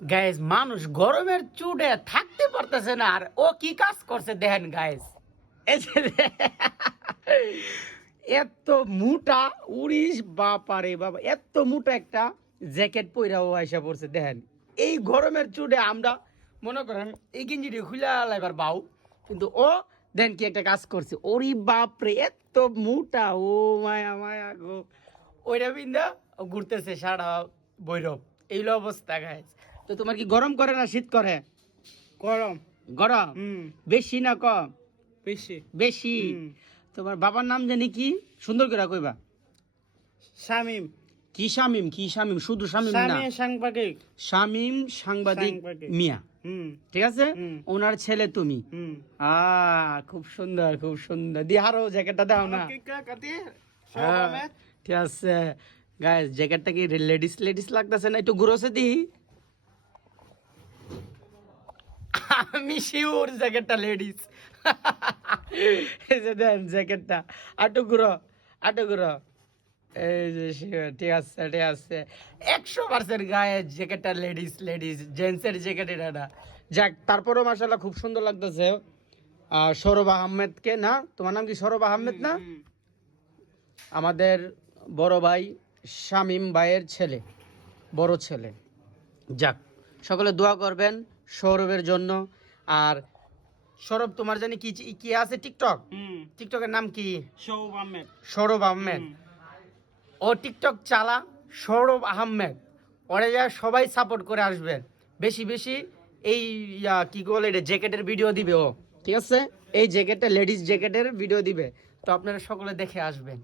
Guys মানুষ গরমের চুটে থাকতে পারতেছে না, আর ও কি কাজ করছে দেখেন গাইস। এই যে এত মোটা উড়িস বাপারে বাবা, এত মোটা একটা জ্যাকেট পইরা ও আইসা পড়ছে দেখেন। এই গরমের চুটে আমরা মনে করেন এই গেঞ্জিটি খুলে লাইবার বাউ, কিন্তু ও দেন কি একটা কাজ করছে, ওরি বাপরে এত মোটা, ও মায়া মায়া গো। ওইটা বিন্দা ঘুরতেছে সারা বৈরব, এইলো অবস্থা গাইস। তো তোমার কি গরম করে না শীত করে? গরম। গরম বেশি না কম? বেশি। বেশি। তোমার বাবার নাম জানি কি? সুন্দর করে কইবা। শামিম। কি শামিম? কি শামিম? শুধু শামিম না, শামিম সাংবাদিক। শামিম সাংবাদিক সাংবাদিক। মিয়া, ঠিক আছে? হুম। ওনার ছেলে তুমি। খুব সুন্দর, খুব সুন্দর। দিহারো জ্যাকেটটা দাও না। হ্যাঁ, ঠিক আছে গাইস। জ্যাকেটটা কি লেডিস লেডিস লাগতেছে না? একটু ঘুরোছে দি। আমি শিওর জ্যাকেটটা লেডিস। এই যে দেন জ্যাকেটটা, আটু ঘুরো, আটু ঘুরো। এই যে শিওর, ঠিক আছে, ঠিক আছে। 100% গায়ে জ্যাকেটটা লেডিস, লেডিস জেন্টসের জ্যাকেট এটা না। যাক, তারপরেও মাশাআল্লাহ খুব সুন্দর লাগতেছে। সৌরভ আহমেদকে না, তোমার নাম কি সৌরভ আহমেদ না? আমাদের বড় ভাই শামিম ভাইয়ের ছেলে, বড় ছেলে। যাক, সকলে দোয়া করবেন সৌরভের জন্য। আর সৌরভ তোমার জানি কি কি আছে টিকটক? টিকটকের নাম কি? সৌরভ আহমেদ। সৌরভ আহমেদ। ও টিকটক চালা, সৌরভ আহমেদ। ওরে যা সবাই সাপোর্ট করে আসবেন, বেশি বেশি। এই কি বলে এটা, জ্যাকেটের ভিডিও দিবে ও, ঠিক আছে? এই জ্যাকেটটা লেডিস জ্যাকেটের ভিডিও দিবে, তো আপনারা সকলে দেখে আসবেন।